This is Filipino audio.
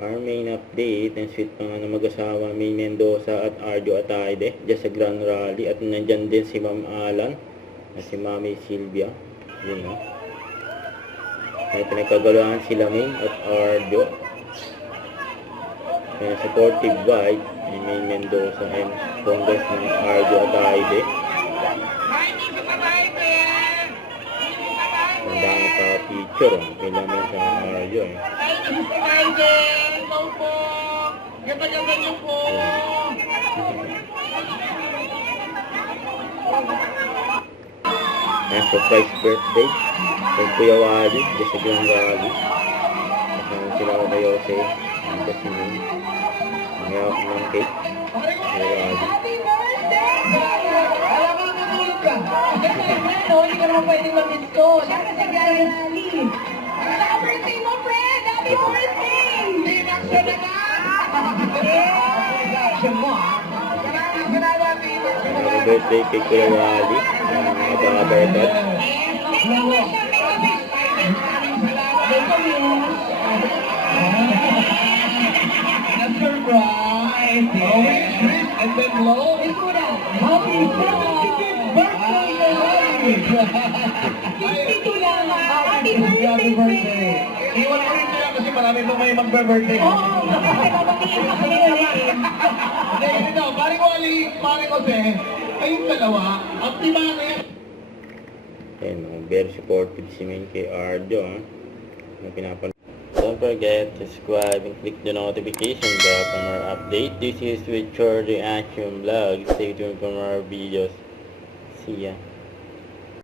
Our main update, ang sweet pa nga ng mag-asawa May Mendoza at Arjo Ataide dyan sa Grand Rally, at nandyan din si Ma'am Alan at si Mami Silvia. Yun, no? May pinagkagalaan sila May at Arjo. May supportive vibe ni May Mendoza and Congressman Arjo Ataide. Tandaan pa picture, kailangan sa Arjo. Ikaw po! Ganda-ganda niyo po! Surprise birthday kay Kuya Wally dyan sa Grand Rally. Kasama sila ako kay Jose and si May. Ang hawak ng cake, Kuya Wally. Hindi ka naman pwedeng mag-miss ko. Saka sa Grand Rally. Happy birthday mo, friend! Happy birthday! Relax ka na nga! Relaxan mo, ha? Happy birthday kay Kuya Wally. Mga bata-bata. Surprise! Always rich and then low. Happy birthday! Iwan ko rin sila kasi marami itong may mag-birthday. Oo, babatiin ko kayo eh. Hindi, ito, paring Wally, paring Jose, kayong dalawa, ang tiba na yan. Ayan, very supportive si May kay Arjo, ha? Don't forget to subscribe and click the notification bell for more updates. This is with Chor Reaction Vlog. Stay tuned for more videos. See ya.